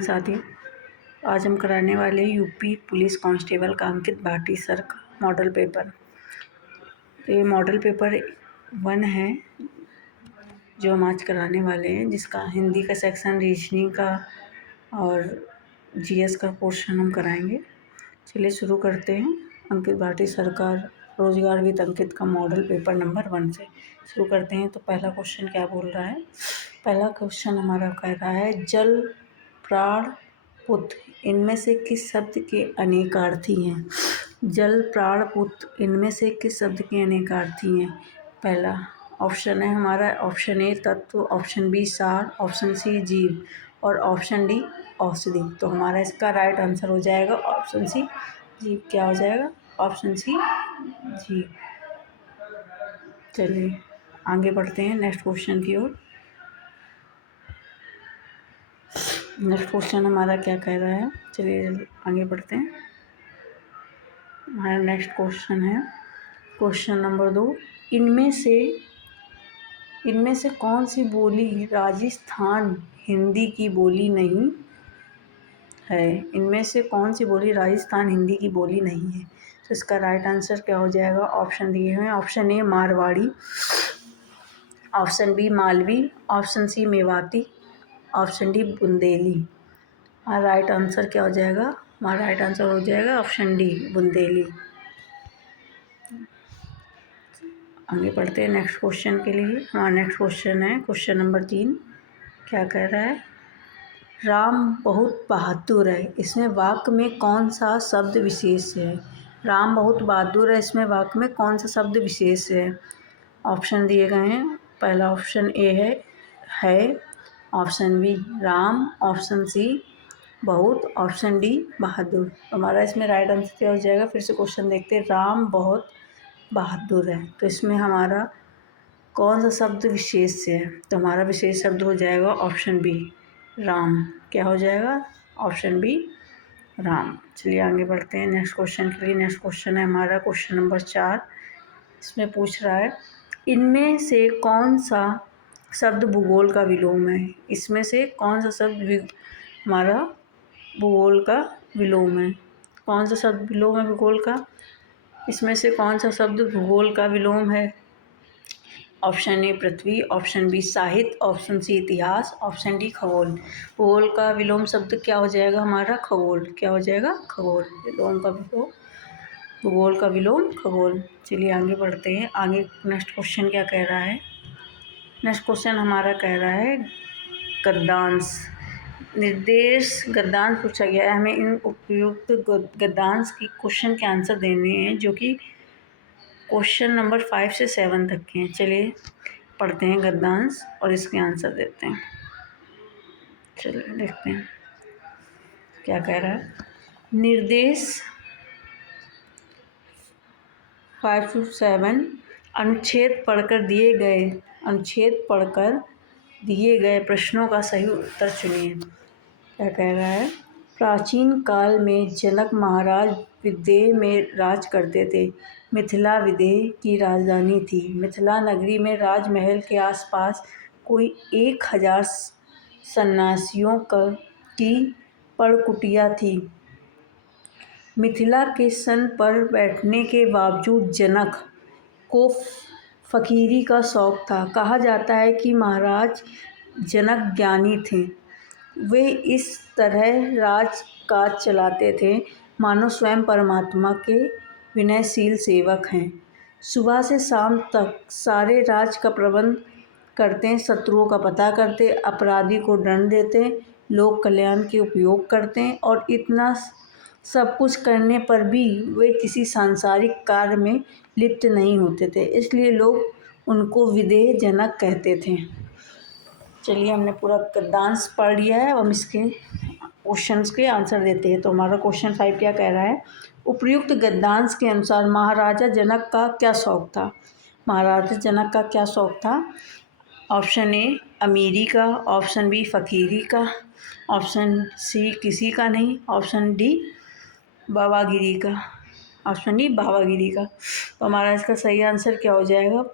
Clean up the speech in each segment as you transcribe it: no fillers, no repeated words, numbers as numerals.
Morning साथियों। आज हम कराने वाले हैं यूपी पुलिस कांस्टेबल का अंकित भाटी सर का मॉडल पेपर। तो ये मॉडल पेपर 1 है जो हम आज कराने वाले हैं, जिसका हिंदी का सेक्शन, रीजनिंग का और जीएस का पोर्शन हम कराएंगे। चलिए शुरू करते हैं। अंकित भाटी सर का रोजगार विद अंकित का मॉडल पेपर नंबर 1 से शुरू करते हैं। तो पहला क्वेश्चन क्या बोल रहा है? पहला क्वेश्चन हमारा कह रहा है, जल, प्राण, पुत्र इनमें से किस शब्द के अनेकार्थी हैं? जल, प्राण, पुत्र इनमें से किस शब्द के अनेकार्थी हैं? पहला ऑप्शन है हमारा ऑप्शन ए तत्व, ऑप्शन बी सार, ऑप्शन सी जीव और ऑप्शन डी औषधि। तो हमारा इसका राइट आंसर हो जाएगा ऑप्शन सी जीव। क्या हो जाएगा? ऑप्शन सी जीव। चलिए आगे बढ़ते हैं नेक्स्ट क्वेश्चन की ओर। नेक्स्ट क्वेश्चन हमारा क्या कह रहा है? चलिए आगे बढ़ते हैं। हमारा नेक्स्ट क्वेश्चन है क्वेश्चन नंबर 2। इनमें से कौन सी बोली राजस्थान हिंदी की बोली नहीं है? इनमें से कौन सी बोली राजस्थान हिंदी की बोली नहीं है? तो इसका राइट आंसर क्या हो जाएगा? ऑप्शन दिए हुए हैं। Option A Marwari, option B Malvi, option C Mewati, option D Bundeli. हमारा राइट आंसर क्या हो जाएगा? हमारा राइट आंसर हो जाएगा ऑप्शन डी बुंदेली। आगे बढ़ते हैं नेक्स्ट क्वेश्चन के लिए। हमारा नेक्स्ट क्वेश्चन है क्वेश्चन नंबर 3। क्या कह रहा है? राम बहुत बहादुर है, इसमें वाक्य में कौन सा शब्द विशेष है? राम बहुत बहादुर है, इसमें वाक्य में कौन सा शब्द विशेष है? ऑप्शन दिए गए हैं। पहला ऑप्शन ए है, option B Ram, option C बहुत, ऑप्शन डी बहादुर। हमारा इसमें राइट आंसर क्या हो जाएगा? फिर से क्वेश्चन देखते हैं। राम बहुत बहादुर है, तो इसमें हमारा कौन सा शब्द विशेष है? तो हमारा विशेष शब्द हो जाएगा ऑप्शन बी राम। क्या हो जाएगा? Option B Ram. चलिए आगे बढ़ते हैं नेक्स्ट क्वेश्चन के लिए। नेक्स्ट क्वेश्चन है हमारा क्वेश्चन नंबर 4। इसमें पूछ रहा है, इनमें से कौन सा शब्द भूगोल का विलोम है? इसमें से कौन सा शब्द हमारा भूगोल का विलोम है? कौन सा शब्द विलोम है भूगोल का? इसमें से कौन सा शब्द भूगोल का विलोम है? ऑप्शन ए पृथ्वी, ऑप्शन बी साहित्य, ऑप्शन सी इतिहास, ऑप्शन डी खगोल। भूगोल का विलोम शब्द क्या हो जाएगा हमारा? खगोल। क्या हो जाएगा? खगोल। विलोम का विलोम, भूगोल का विलोम खगोल। चलिए आगे बढ़ते हैं। आगे नेक्स्ट क्वेश्चन क्या कह रहा है? नेक्स्ट क्वेश्चन हमारा कह रहा है गद्यांश निर्देश। गद्यांश पूछा गया है, हमें इन उपयुक्त गद्यांश की क्वेश्चन के आंसर देने हैं, जो कि क्वेश्चन नंबर 5 से 7 तक के हैं। चलिए पढ़ते हैं गद्यांश और इसके आंसर देते हैं। चलिए देखते हैं क्या कह रहा है। निर्देश 5 to 7 अनुच्छेद पढ़कर दिए गए प्रश्नों का सही उत्तर चुनिए। क्या कह रहा है? प्राचीन काल में जनक महाराज विदेह में राज करते थे। मिथिला विदेह की राजधानी थी। मिथिला नगरी में राजमहल के आसपास कोई 1000 सन्यासियों की पड़कुटिया थी। मिथिला के सन पर बैठने के बावजूद जनक को फ़कीरी का शौक़ था। कहा जाता है कि महाराज जनक ज्ञानी थे। वे इस तरह राजकाज चलाते थे मानो स्वयं परमात्मा के विनयशील सेवक हैं। सुबह से शाम तक सारे राज का प्रबंध करते, शत्रुओं का पता करते, अपराधी को दंड देते, लोक कल्याण के उपयोग करते और इतना सब कुछ करने पर भी वे किसी सांसारिक कार्य में लिप्त नहीं होते थे, इसलिए लोग उनको विदेह जनक कहते थे। चलिए हमने पूरा गद्यांश पढ़ लिया है, हम इसके क्वेश्चंस के आंसर देते हैं। तो हमारा क्वेश्चन 5 क्या कह रहा है? उपयुक्त गद्यांश के अनुसार महाराजा जनक का क्या शौक़ था? महाराजा जनक का क्या शौक़ था? ऑप्शन ए अमीरी का, ऑप्शन बी फ़कीरी का, ऑप्शन सी किसी का नहीं, ऑप्शन डी बाबागिरी का, ऑप्शन डी बाबागिरी का। तो हमारा इसका सही आंसर क्या हो जाएगा?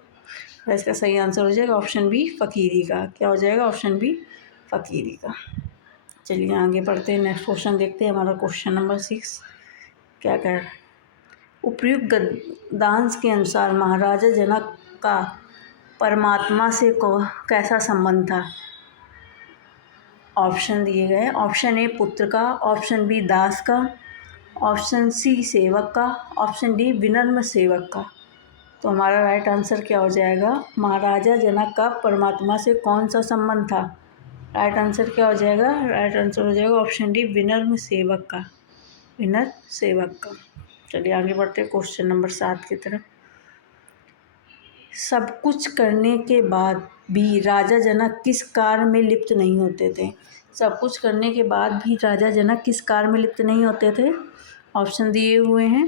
इसका सही आंसर हो जाएगा ऑप्शन बी फ़कीरी का। क्या हो जाएगा? ऑप्शन बी फ़कीरी का। चलिए आगे बढ़ते हैं, नेक्स्ट क्वेश्चन देखते हैं। हमारा क्वेश्चन नंबर 6 क्या कह रहा है? उपर्युक्त गद्यांश के अनुसार महाराजा जनक का परमात्मा से कैसा संबंध था? ऑप्शन दिए गए, ऑप्शन ए पुत्र का, ऑप्शन बी दास का, ऑप्शन सी सेवक का, ऑप्शन डी विनम्र सेवक का। तो हमारा राइट आंसर क्या हो जाएगा? महाराजा जनक का परमात्मा से कौन सा संबंध था? राइट आंसर क्या हो जाएगा? राइट आंसर हो जाएगा ऑप्शन डी विनम्र सेवक का, विनम्र सेवक का। चलिए आगे बढ़ते हैं क्वेश्चन नंबर 7 की तरफ। सब कुछ करने के बाद भी राजा जनक किस कार्य में लिप्त नहीं होते थे? सब कुछ करने के बाद भी राजा जनक किस कार्य में लिप्त नहीं होते थे? ऑप्शन दिए हुए हैं।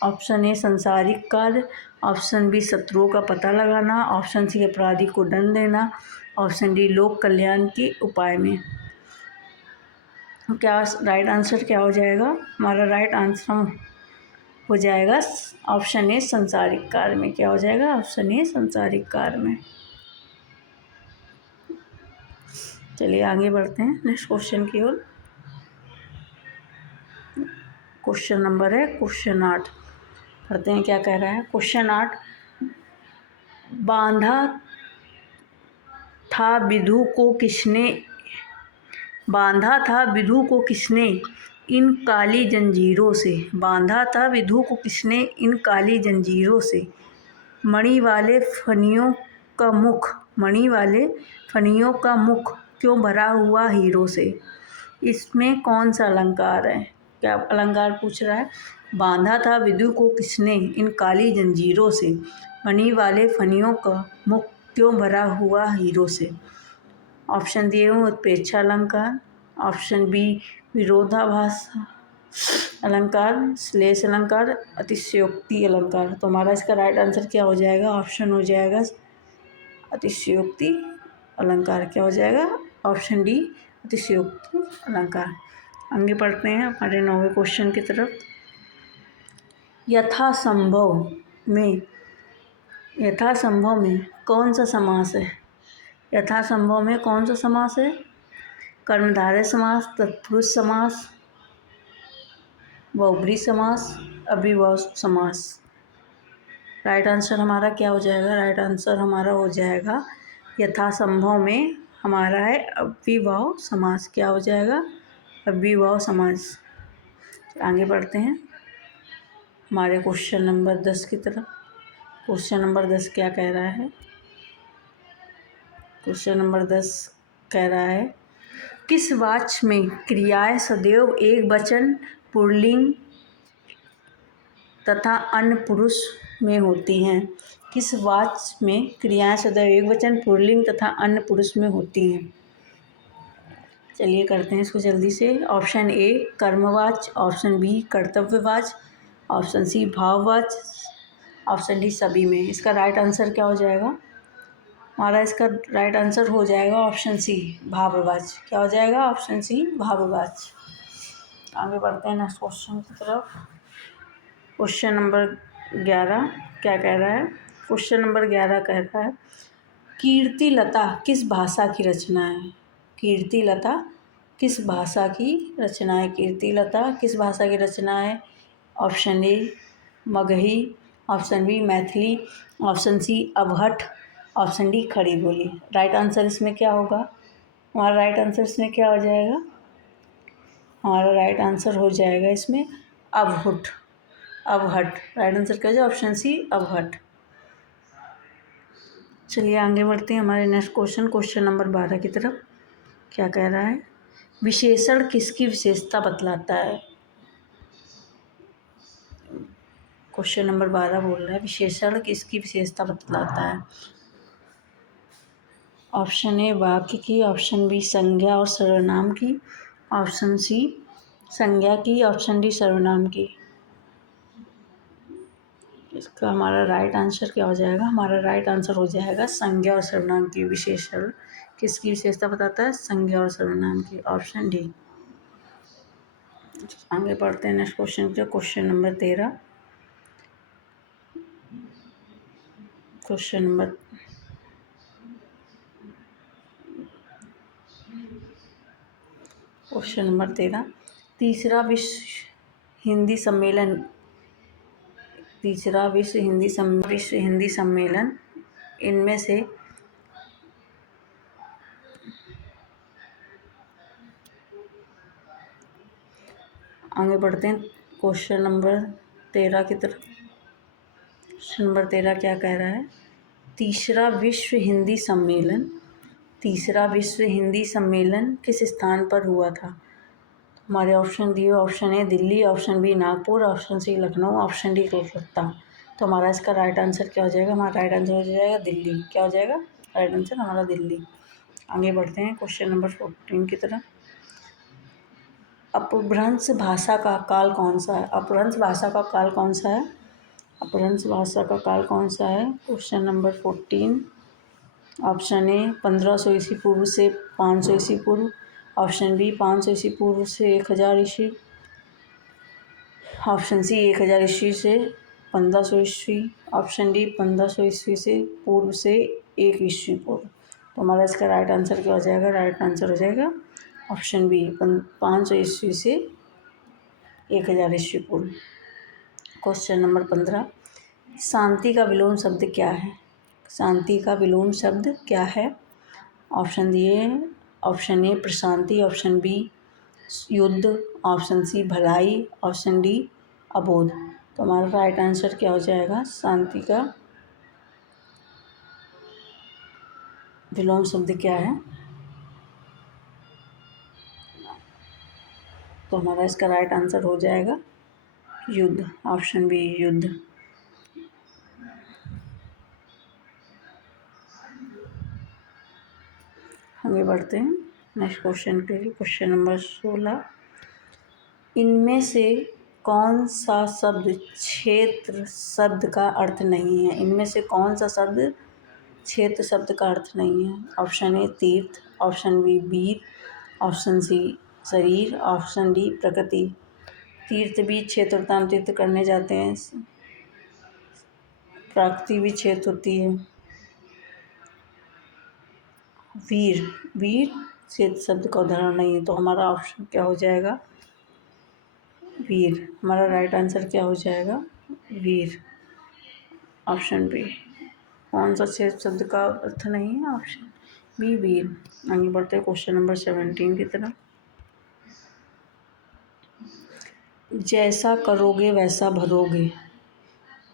ऑप्शन ए संसारिक कार्य, ऑप्शन बी शत्रुओं का पता लगाना, ऑप्शन सी अपराधी को दंड देना, ऑप्शन डी लोक कल्याण के उपाय में। क्या राइट आंसर क्या हो जाएगा? हमारा राइट आंसर हो जाएगा ऑप्शन ए संसारिक कार्य में। क्या हो जाएगा? ऑप्शन ए संसारिक कार्य में। चलिए आगे बढ़ते हैं नेक्स्ट क्वेश्चन की ओर। क्वेश्चन नंबर है क्वेश्चन 8। पढ़ते हैं क्या कह रहा है। क्वेश्चन 8, बांधा था विधु को किसने बांधा था विधु को किसने इन काली जंजीरों से? बांधा था विधु को किसने इन काली जंजीरों से? मणि वाले फनियों का मुख, मणि वाले फनियों का मुख क्यों भरा हुआ हीरो से? इसमें कौन सा अलंकार है? क्या अलंकार पूछ रहा है? बांधा था विधु को किसने इन काली जंजीरों से, मणि वाले फनियों का मुख क्यों भरा हुआ हीरो से। ऑप्शन दिए हूँ उत्प्रेक्षा अलंकार, ऑप्शन बी विरोधाभास अलंकार, श्लेष अलंकार, अतिशयोक्ति अलंकार। तो हमारा इसका राइट आंसर क्या हो जाएगा? ऑप्शन हो जाएगा अतिशयोक्ति अलंकार। क्या हो जाएगा? ऑप्शन डी अतिशयोक्ति अलंकार। आगे पढ़ते हैं हमारे 9वें क्वेश्चन की तरफ। यथासंभव में कौन सा समास है? यथासंभव में कौन सा समास है? कर्मधारय समास, तत्पुरुष समास, बहुब्रीहि समास, अव्ययभाव समास। राइट आंसर हमारा क्या हो जाएगा? राइट आंसर हमारा हो जाएगा यथासंभव में हमारा है अव्ययभाव समास। क्या हो जाएगा? अव्ययभाव समास। आगे बढ़ते हैं हमारे क्वेश्चन नंबर 10 की तरफ। क्वेश्चन नंबर 10 क्या कह रहा है? क्वेश्चन नंबर 10 कह रहा है, किस वाच्य में क्रियाएं सदैव एक वचन पुल्लिंग तथा अन्य पुरुष में होती हैं? किस वाच्य में क्रियाएं सदैव एक वचन पुल्लिंग तथा अन्य पुरुष में होती हैं? चलिए करते हैं इसको जल्दी से। ऑप्शन ए कर्मवाच्य, ऑप्शन बी कर्तव्यवाच्य, ऑप्शन सी भाववाच्य, ऑप्शन डी सभी में। इसका राइट आंसर क्या हो जाएगा? हमारा इसका राइट आंसर हो जाएगा ऑप्शन सी भाववाच्य। क्या हो जाएगा? ऑप्शन सी भाववाच्य। आगे बढ़ते हैं नेक्स्ट क्वेश्चन की तरफ। क्वेश्चन नंबर 11 क्या कह रहा है? क्वेश्चन नंबर 11 कह रहा है, कीर्तिलता किस भाषा की रचना है? कीर्तिलता किस भाषा की रचना है? कीर्तिलता किस भाषा की रचना है? Option A Magahi, option B Maithili, option C Avahatt, option D Khari Boli. Right answer इसमें क्या होगा? हमारा राइट आंसर इसमें क्या हो जाएगा? हमारा राइट आंसर हो जाएगा इसमें अवहट। राइट आंसर क्या हो जाएगा? Option C Avahatt. चलिए आगे बढ़ते हैं हमारे नेक्स्ट क्वेश्चन नंबर 12 की तरफ। क्या कह रहा है? विशेषण किसकी विशेषता बतलाता है? क्वेश्चन नंबर 12 बोल रहा है विशेषण किसकी विशेषता बतलाता है? ऑप्शन ए वाक्य की, ऑप्शन बी संज्ञा और सर्वनाम की, ऑप्शन सी संज्ञा की, ऑप्शन डी सर्वनाम की। इसका हमारा राइट आंसर क्या हो जाएगा? हमारा राइट आंसर हो जाएगा संज्ञा और सर्वनाम की। विशेषण किसकी विशेषता बताता है? संज्ञा और सर्वनाम की, ऑप्शन डी। आगे पढ़ते हैं नेक्स्ट क्वेश्चन जो question number 13। Question number question number 13, तीसरा विश्व हिंदी सम्मेलन इनमें से आगे बढ़ते हैं क्वेश्चन नंबर 13 की तरफ। क्वेश्चन नंबर 13 क्या कह रहा है? तीसरा विश्व हिंदी सम्मेलन किस स्थान पर हुआ था? हमारे ऑप्शन दिए, option A Delhi, option B Nagpur, option C Lucknow, option D Kolkata. तो हमारा इसका राइट आंसर क्या हो जाएगा? हमारा राइट आंसर हो जाएगा दिल्ली। क्या हो जाएगा राइट आंसर हमारा? दिल्ली। आगे बढ़ते हैं क्वेश्चन नंबर 14 की तरफ। अपभ्रंश भाषा का काल कौन सा है? क्वेश्चन नंबर 14, ऑप्शन ए 1500 ईस्वी पूर्व से 500 ईस्वी पूर्व, ऑप्शन बी 500 ईस्वी पूर्व से 1000 ईस्वी, ऑप्शन सी 1000 ईस्वी से 1500 ईस्वी, ऑप्शन डी 1500 ईस्वी से पूर्व से 1 ईस्वी पूर्व। तो हमारा इसका राइट आंसर क्या हो जाएगा? राइट आंसर हो जाएगा ऑप्शन बी 500 ईस्वी से 1000 ईस्वी पूर्व। क्वेश्चन नंबर 15, शांति का विलोम शब्द क्या है? ऑप्शन दिए, ऑप्शन ए प्रशांति, ऑप्शन बी युद्ध, ऑप्शन सी भलाई, ऑप्शन डी अबोध। तो हमारा राइट आंसर क्या हो जाएगा? शांति का विलोम शब्द क्या है? तो हमारा इसका राइट आंसर हो जाएगा युद्ध, ऑप्शन बी युद्ध। आगे बढ़ते हैं नेक्स्ट क्वेश्चन के लिए। क्वेश्चन नंबर 16, इनमें से कौन सा शब्द क्षेत्र शब्द का अर्थ नहीं है? क्षेत्र शब्द का अर्थ नहीं है। ऑप्शन ए तीर्थ, ऑप्शन बी वीर, ऑप्शन सी शरीर, ऑप्शन डी प्रकृति। तीर्थ भी क्षेत्र होता है, हम तीर्थ करने जाते हैं। प्रकृति भी क्षेत्र होती है। वीर क्षेत्र शब्द का उदाहरण नहीं है। तो हमारा ऑप्शन क्या हो जाएगा? वीर। हमारा राइट आंसर क्या हो जाएगा? वीर, ऑप्शन बी। कौन सा क्षेत्र शब्द का अर्थ नहीं है? ऑप्शन बी वीर। आगे बढ़ते हैं क्वेश्चन नंबर 17 की तरफ। जैसा करोगे वैसा भरोगे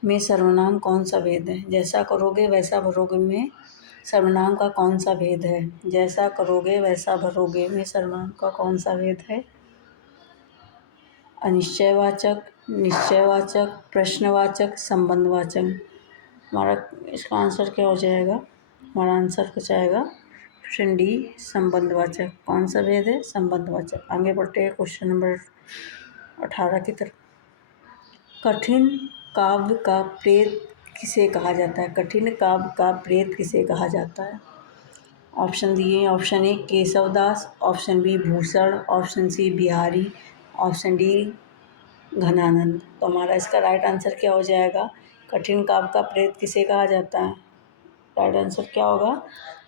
में सर्वनाम कौन सा भेद है? जैसा करोगे वैसा भरोगे में सर्वनाम का कौन सा भेद है? जैसा करोगे वैसा भरोगे में सर्वनाम का कौन सा भेद है? अनिश्चयवाचक, निश्चयवाचक, प्रश्नवाचक, संबंधवाचक। हमारा इसका आंसर क्या हो जाएगा? हमारा आंसर हो जाएगा ऑप्शन डी संबंधवाचक। कौन सा भेद है? संबंधवाचक। आगे बढ़ते हैं क्वेश्चन नंबर 18 की तरफ। कठिन काव्य का प्रेत किसे कहा जाता है? कठिन काव्य का प्रेत किसे कहा जाता है? ऑप्शन दिए, option A Keshavdas, option B Bhushan, option C Bihari, option D Ghananand. तो हमारा इसका राइट आंसर क्या हो जाएगा? कठिन काव्य का प्रेत किसे कहा जाता है? राइट आंसर क्या होगा?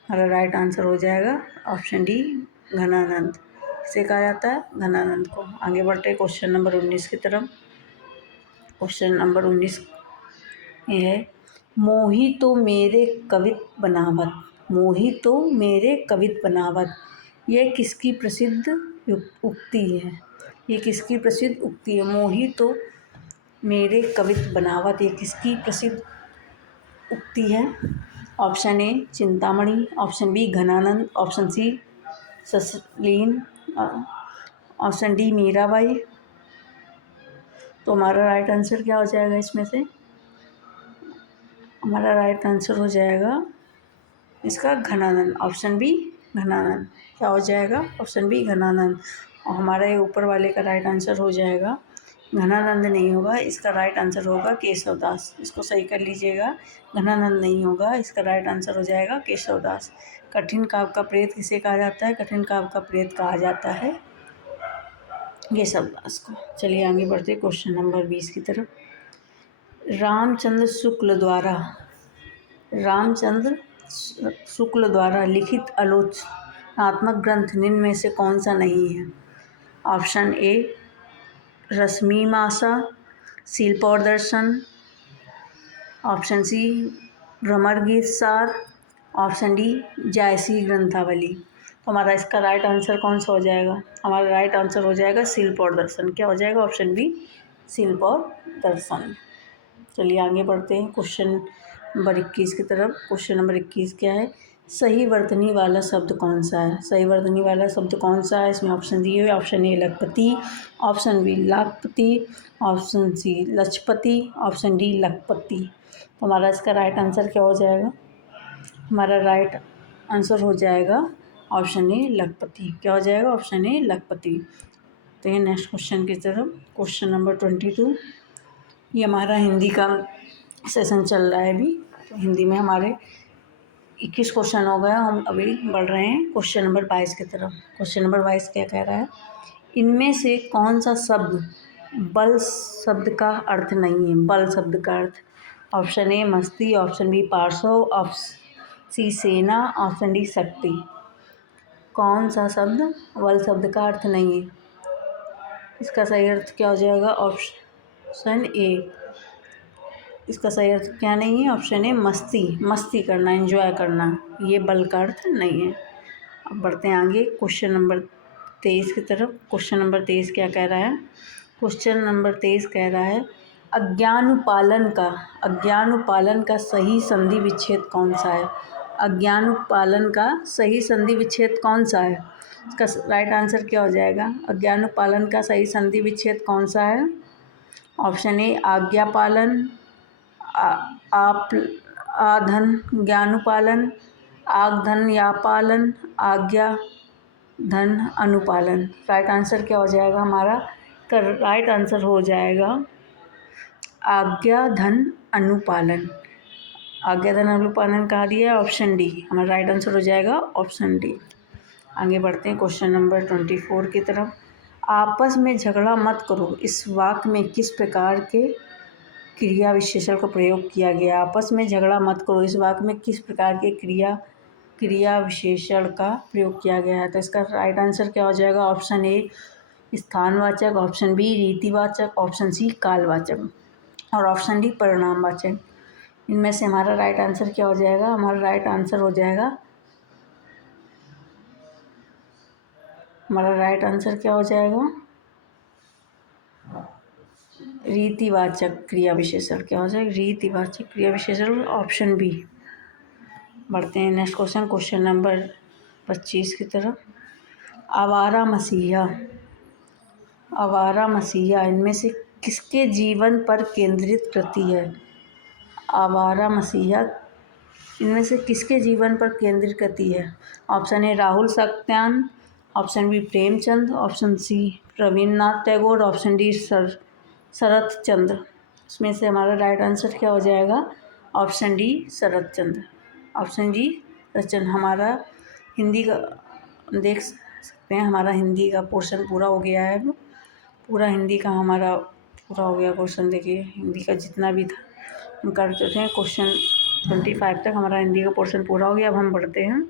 हमारा राइट आंसर हो जाएगा ऑप्शन डी घनानंद। किसे कहा जाता है? घनानंद को। आगे बढ़ते हैं क्वेश्चन नंबर 19 की तरफ। क्वेश्चन नंबर 19 ये है, मोही तो मेरे कवित बनावत, यह किसकी प्रसिद्ध उक्ति है? मोही तो मेरे कवित बनावत, ये किसकी प्रसिद्ध उक्ति है? Option A Chintamani, option B Ghananand, option C ससलीन, ऑप्शन डी मीराबाई। तो हमारा राइट आंसर क्या हो जाएगा इसमें से? हमारा राइट आंसर हो जाएगा इसका घनानंद, ऑप्शन बी घनानंद। क्या हो जाएगा? Option B Ghananand. और हमारे ऊपर वाले का राइट आंसर हो जाएगा घनानंद नहीं होगा, इसका राइट आंसर होगा केशवदास। इसको सही कर लीजिएगा, घनानंद नहीं होगा, इसका राइट आंसर हो जाएगा केशवदास। कठिन काव्य का प्रेत किसे कहा जाता है? कठिन काव्य का प्रेत कहा जाता है केशवदास को। चलिए आगे बढ़ते क्वेश्चन नंबर 20 की तरफ। रामचंद्र शुक्ल द्वारा लिखित आलोचनात्मक ग्रंथ निम्न में से कौन सा नहीं है? ऑप्शन ए रश्मि मासा शिल्पा दर्शन, ऑप्शन सी भ्रमर गीत सार, ऑप्शन डी जायसी ग्रंथावली। तो हमारा इसका राइट आंसर कौन सा हो जाएगा? हमारा राइट आंसर हो जाएगा शिल्प और दर्शन। क्या हो जाएगा? ऑप्शन बी शिल्प और दर्शन। चलिए आगे बढ़ते हैं क्वेश्चन नंबर 21 की तरफ। क्वेश्चन नंबर 21 क्या है? सही वर्तनी वाला शब्द कौन सा है? सही वर्तनी वाला शब्द कौन सा है? इसमें ऑप्शन दिए हुए, ऑप्शन ए लखपति, ऑप्शन बी लाखपति, ऑप्शन सी लक्षपति, ऑप्शन डी लखपति। तो हमारा इसका राइट आंसर क्या हो जाएगा? हमारा राइट आंसर हो जाएगा ऑप्शन ए लखपति। क्या हो जाएगा? ऑप्शन ए लखपति। तो ये नेक्स्ट क्वेश्चन की तरफ। Question number 22। ये हमारा हिंदी का सेशन चल रहा है अभी, तो हिंदी में हमारे 21 क्वेश्चन हो गया। हम अभी बढ़ रहे हैं क्वेश्चन नंबर 22 की तरफ। क्वेश्चन नंबर 22 क्या कह रहा है? इनमें से कौन सा शब्द बल शब्द का अर्थ नहीं है? बल शब्द का अर्थ, ऑप्शन ए मस्ती, ऑप्शन बी पार्श्व, ऑप्शन सी सेना, ऑप्शन डी शक्ति। कौन सा शब्द बल शब्द का अर्थ नहीं है? इसका सही अर्थ क्या हो जाएगा? ऑप्शन ए, इसका सही अर्थ क्या नहीं है? ऑप्शन ए मस्ती, मस्ती करना, एंजॉय करना, ये बल का अर्थ नहीं है। अब बढ़ते हैं आगे क्वेश्चन नंबर 23 की तरफ। क्वेश्चन नंबर 23 क्या कह रहा है? क्वेश्चन नंबर 23 कह रहा है अज्ञानुपालन का सही संधि विच्छेद कौन सा है? अज्ञानुपालन का सही संधि विच्छेद कौन सा है? इसका राइट आंसर क्या हो जाएगा? अज्ञानुपालन का सही संधि विच्छेद कौन सा है? ऑप्शन ए आज्ञा पालन, आप आधन ज्ञानुपालन, आगधन या पालन, आज्ञा धन अनुपालन। राइट आंसर क्या हो जाएगा? हमारा राइट आंसर हो जाएगा आज्ञा धन अनुपालन। आज्ञा धन अनुपालन कहा दिया है? Option D. हमारा राइट आंसर हो जाएगा ऑप्शन डी। आगे बढ़ते हैं क्वेश्चन नंबर 24 की तरफ। आपस में झगड़ा मत करो, इस वाक्य में किस प्रकार के क्रिया विशेषण का प्रयोग किया गया? आपस में झगड़ा मत करो, इस वाक्य में किस प्रकार के क्रिया विशेषण का प्रयोग किया गया है? तो इसका राइट आंसर क्या हो जाएगा? ऑप्शन ए स्थानवाचक, ऑप्शन बी रीतिवाचक, ऑप्शन सी कालवाचक और ऑप्शन डी परिणामवाचक। इनमें से हमारा राइट आंसर क्या हो जाएगा? हमारा राइट आंसर हो जाएगा, हमारा राइट आंसर क्या हो जाएगा? रीतिवाचक क्रिया विशेषण। क्या हो जाएगा? रीतिवाचक क्रिया विशेषण, ऑप्शन बी। बढ़ते हैं नेक्स्ट क्वेश्चन, क्वेश्चन नंबर 25 की तरफ। आवारा मसीहा इनमें से किसके जीवन पर केंद्रित कृति है? आवारा मसीहा इनमें से किसके जीवन पर केंद्रित कृति है? Option A Rahul Satyan, option B Premchand, option C Rabindranath Tagore, option D Sharat Chandra. इसमें से हमारा राइट आंसर क्या हो जाएगा? Option D Sharat Chandra. Option D Sharat Chandra. हमारा हिंदी का देख सकते हैं, हमारा हिंदी का पोर्शन पूरा हो गया है। पूरा हिंदी का हमारा पूरा हो गया क्वेश्चन। देखिए हिंदी का जितना भी था हम कर चुके हैं। क्वेश्चन 25 तक हमारा हिंदी का पोर्शन पूरा हो गया। अब हम बढ़ते हैं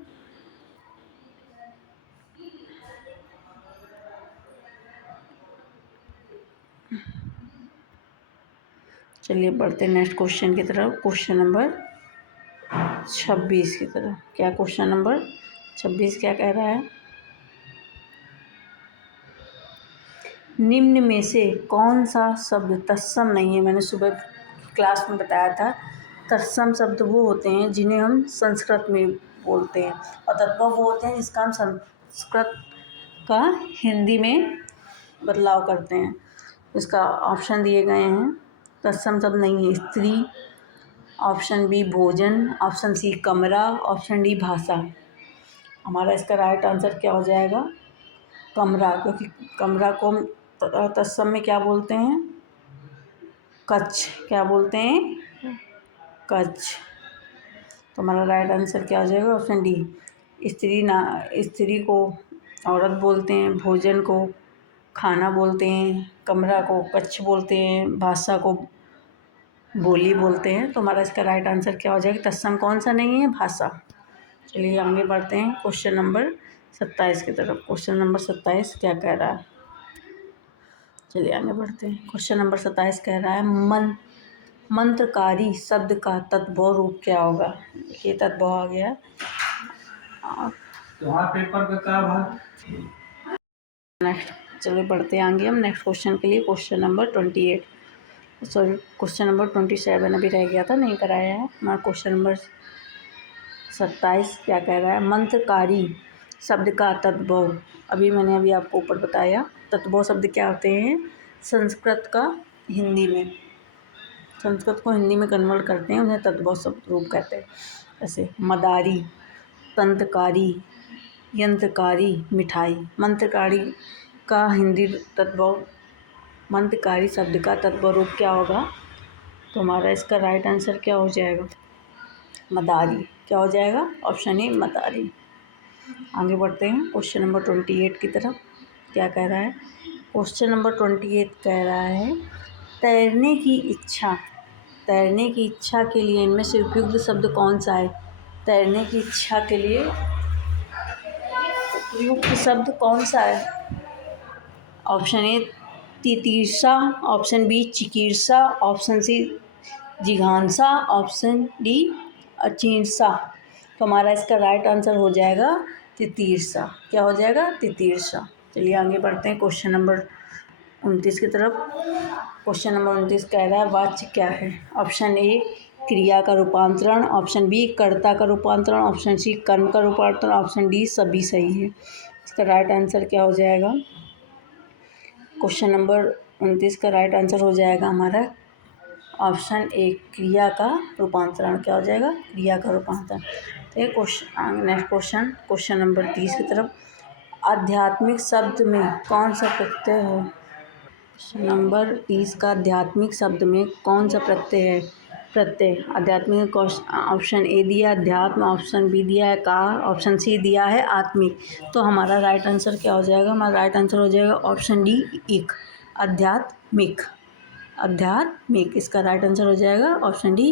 चलिए बढ़ते हैं नेक्स्ट क्वेश्चन की तरफ। क्वेश्चन नंबर 26 की तरफ। क्या क्वेश्चन नंबर 26 क्या कह रहा है? निम्न में से कौन सा शब्द तत्सम नहीं है? मैंने सुबह क्लास में बताया था, तत्सम शब्द वो होते हैं जिन्हें हम संस्कृत में बोलते हैं, और तद्भव वो होते हैं जिसका हम संस्कृत का हिंदी में बदलाव करते हैं। इसका ऑप्शन दिए गए हैं। तत्सम शब्द नहीं है स्त्री, ऑप्शन बी भोजन, ऑप्शन सी कमरा, ऑप्शन डी भाषा। हमारा इसका राइट आंसर क्या हो जाएगा? कमरा, क्योंकि कमरा को तत्सम में क्या बोलते हैं? कच्छ। क्या बोलते हैं? कच्छ। तो हमारा राइट आंसर क्या हो जाएगा? Option D. स्त्री को औरत बोलते हैं, भोजन को खाना बोलते हैं, कमरा को कच्छ बोलते हैं, भाषा को बोली बोलते हैं। तो हमारा इसका राइट आंसर क्या हो जाएगा? तत्सम कौन सा नहीं है? भाषा। चलिए आगे बढ़ते हैं क्वेश्चन नंबर 27 की तरफ। क्वेश्चन नंबर 27 क्या कह रहा है? चलिए आगे बढ़ते हैं। क्वेश्चन नंबर 27 कह रहा है मंत्रकारी शब्द का तद्भव रूप क्या होगा। ये तद्भव आ गया। तुम्हारा पेपर का क्या भाई। नेक्स्ट चलिए बढ़ते हैं आगे हम नेक्स्ट क्वेश्चन के लिए। Question number 28 sorry question number 27 अभी रह गया था, नहीं कराया है हमारा। क्वेश्चन नंबर 27 क्या कह रहा है, मंत्रकारी शब्द का तद्भव। मैंने आपको ऊपर बताया तद्भव शब्द क्या होते हैं। संस्कृत का हिंदी में, संस्कृत को हिंदी में कन्वर्ट करते हैं, उन्हें तद्भव शब्द रूप कहते हैं। जैसे मदारी, तंत्रकारी, यंत्रकारी, मिठाई। मंत्रकारी का हिंदी तद्भव, मंत्रकारी शब्द का तद्भव रूप क्या होगा। तो हमारा इसका राइट आंसर क्या हो जाएगा, मदारी। क्या हो जाएगा, ऑप्शन ए मदारी। आगे बढ़ते हैं क्वेश्चन नंबर 28 की तरफ। क्या कह रहा है, क्वेश्चन नंबर 28 कह रहा है तैरने की इच्छा। तैरने की इच्छा के लिए इनमें से उपयुक्त शब्द कौन सा है। तैरने की इच्छा के लिए उपयुक्त शब्द कौन सा है। ऑप्शन ए तितीर्षा, ऑप्शन बी चिकीर्षा, ऑप्शन सी जिघांसा, ऑप्शन डी अचिंसा। तो हमारा इसका राइट आंसर हो जाएगा तितीर्षा। क्या हो जाएगा, तितीर्षा। चलिए आगे बढ़ते हैं क्वेश्चन नंबर 29 की तरफ। क्वेश्चन नंबर 29 कह रहा है वाच्य क्या है। ऑप्शन ए क्रिया का रूपांतरण, ऑप्शन बी कर्ता का रूपांतरण, ऑप्शन सी कर्म का रूपांतरण, ऑप्शन डी सभी सही है। इसका राइट आंसर क्या हो जाएगा, क्वेश्चन नंबर 29 का राइट आंसर हो जाएगा हमारा ऑप्शन ए क्रिया का रूपांतरण। क्या हो जाएगा, क्रिया का रूपांतरण। तो ये क्वेश्चन नेक्स्ट क्वेश्चन नंबर 30 की तरफ। आध्यात्मिक शब्द में कौन सा प्रत्यय है। क्वेश्चन नंबर 30 का आध्यात्मिक शब्द में कौन सा प्रत्यय है। प्रत्यय आध्यात्मिक, ऑप्शन ए दिया अध्यात्म, ऑप्शन बी दिया है का, ऑप्शन सी दिया है आत्मिक। तो हमारा राइट आंसर क्या हो जाएगा, हमारा राइट आंसर हो जाएगा ऑप्शन डी एक, आध्यात्मिक। आध्यात्मिक इसका राइट आंसर हो जाएगा ऑप्शन डी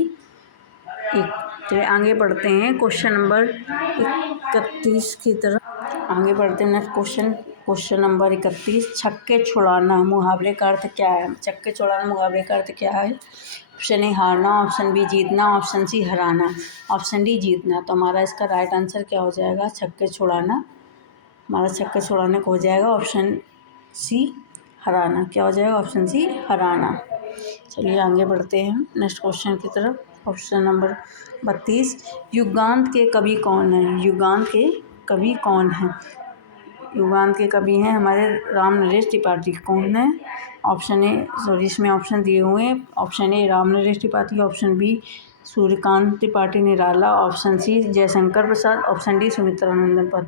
एक। चलिए आगे बढ़ते हैं क्वेश्चन नंबर 31 की तरफ। आगे बढ़ते हैं नेक्स्ट क्वेश्चन नंबर 31। छक्के छुड़ाना मुहावरे का अर्थ क्या है। छक्के छुड़ाना मुहावरे का अर्थ क्या है। ऑप्शन ए हारना, ऑप्शन बी जीतना, ऑप्शन सी हराना, ऑप्शन डी जीतना। तो हमारा इसका राइट आंसर क्या हो जाएगा, छक्के छुड़ाना। हमारा छक्के छुड़ाने को हो जाएगा ऑप्शन सी हराना। क्या हो जाएगा, ऑप्शन सी हराना। चलिए आगे बढ़ते हैं नेक्स्ट क्वेश्चन की तरफ। Question number 32। युगांत के कवि कौन हैं। युगांत के कवि कौन हैं। युगांत के कवि हैं हमारे राम नरेश त्रिपाठी। कौन है, ऑप्शन ए सॉरी इसमें ऑप्शन दिए हुए हैं। Option A Ram Naresh Tripathi, option B Suryakant Tripathi Nirala, option C Jaishankar Prasad, option D Sumitranandan Pant.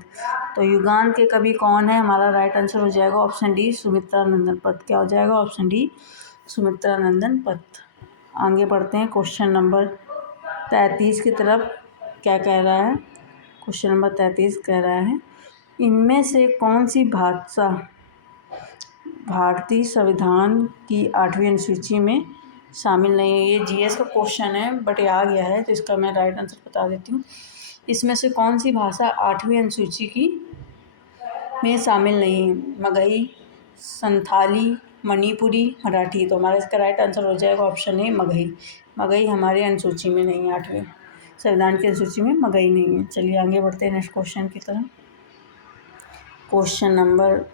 तो युगांत के कवि कौन है, हमारा राइट आंसर हो जाएगा ऑप्शन डी सुमित्रानंदन पत। क्या हो जाएगा, ऑप्शन डी सुमित्रानंदन पत। आगे बढ़ते हैं क्वेश्चन नंबर 33 की तरफ। क्या कह रहा है, क्वेश्चन नंबर 33 कह रहा है इनमें से कौन सी भाषा भारतीय संविधान की 8वीं अनुसूची में शामिल नहीं है। ये जीएस का क्वेश्चन है बट ये आ गया है तो इसका मैं राइट आंसर बता देती हूँ। इसमें से कौन सी भाषा 8वीं अनुसूची की में शामिल नहीं है। मगही, संथाली, मणिपुरी, मराठी। तो हमारा इसका राइट आंसर हो जाएगा ऑप्शन ए मगही। मगही हमारे अनुसूची में नहीं है, 8वीं संविधान की अनुसूची में मगही नहीं है। चलिए आगे बढ़ते हैं नेक्स्ट क्वेश्चन की तरफ। क्वेश्चन नंबर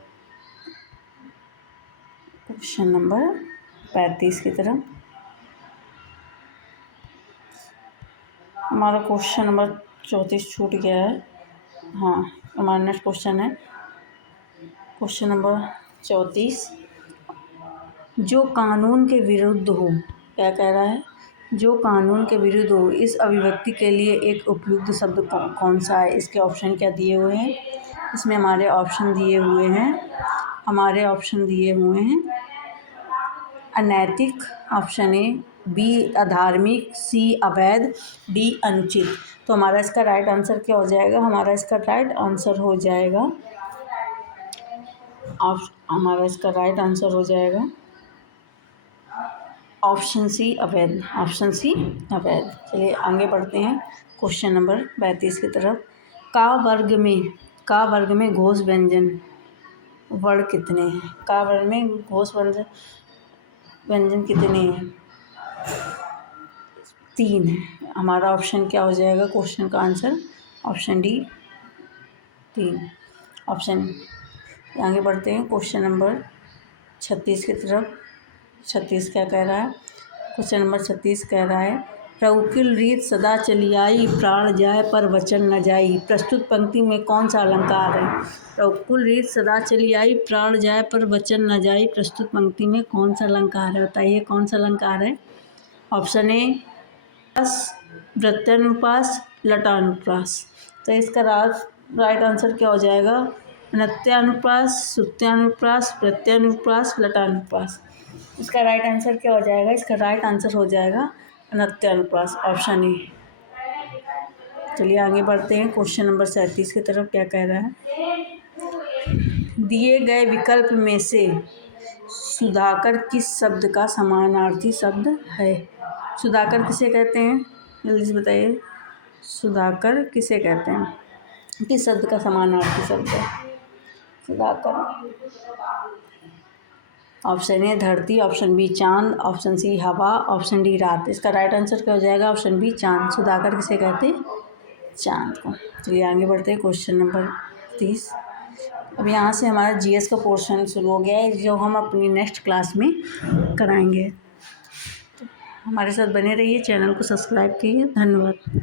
35 की तरफ। हमारा क्वेश्चन नंबर 34 छूट गया है। हाँ, हमारा नेक्स्ट क्वेश्चन है क्वेश्चन नंबर 34। जो कानून के विरुद्ध हो। क्या कह रहा है, जो कानून के विरुद्ध हो इस अभिव्यक्ति के लिए एक उपयुक्त शब्द कौन सा है। इसके ऑप्शन क्या दिए हुए हैं, इसमें हमारे ऑप्शन दिए हुए हैं अनैतिक, ऑप्शन ए, बी अधार्मिक, सी अवैध, डी अनुचित। तो हमारा इसका राइट आंसर क्या हो जाएगा, हमारा इसका राइट आंसर हो जाएगा ऑप्शन सी अवैध, ऑप्शन सी अवैध। चलिए आगे बढ़ते हैं क्वेश्चन नंबर 32 की तरफ। का वर्ग में घोष व्यंजन वर्ण कितने हैं, का वर्ण में घोष व्यंजन कितने हैं, 3 है। हमारा ऑप्शन क्या हो जाएगा, क्वेश्चन का आंसर ऑप्शन डी 3 ऑप्शन। आगे बढ़ते हैं क्वेश्चन नंबर 36 की तरफ। 36 क्या कह रहा है, क्वेश्चन नंबर 36 कह रहा है रउकिल रीत सदा चली आई, प्राण जाए पर वचन न जाई। प्रस्तुत पंक्ति में कौन सा अलंकार है। रउकिल रीत सदा चली आई, प्राण जाए पर वचन न जाई। प्रस्तुत पंक्ति में कौन सा अलंकार है, बताइए कौन सा अलंकार है। ऑप्शन ए वृत्यानुप्रास, लटानुप्रास। तो इसका राइट आंसर क्या हो जाएगा, नत्यानुप्रास, सुत्यानुप्रास, प्रत्यानुप्रास, लटानुप्रास। इसका राइट आंसर क्या हो जाएगा, इसका राइट आंसर हो जाएगा नत्यानुप्रास, ऑप्शन ए। चलिए आगे बढ़ते हैं क्वेश्चन नंबर 37 की तरफ। क्या कह रहा है, दिए गए विकल्प में से सुधाकर किस शब्द का समानार्थी शब्द है। सुधाकर किसे कहते हैं, जल्दी से बताइए, सुधाकर किसे कहते हैं, किस शब्द का समानार्थी शब्द है सुधाकर। ऑप्शन ए धरती, ऑप्शन बी चांद, ऑप्शन सी हवा, ऑप्शन डी रात। इसका राइट आंसर क्या हो जाएगा, ऑप्शन बी चांद। सुधाकर किसे कहते हैं, चांद को। चलिए आगे बढ़ते हैं क्वेश्चन नंबर 30। अब यहाँ से हमारा जीएस का पोर्शन शुरू हो गया है, जो हम अपनी नेक्स्ट क्लास में कराएंगे। तो हमारे साथ बने रहिए, चैनल को सब्सक्राइब कीजिए। धन्यवाद।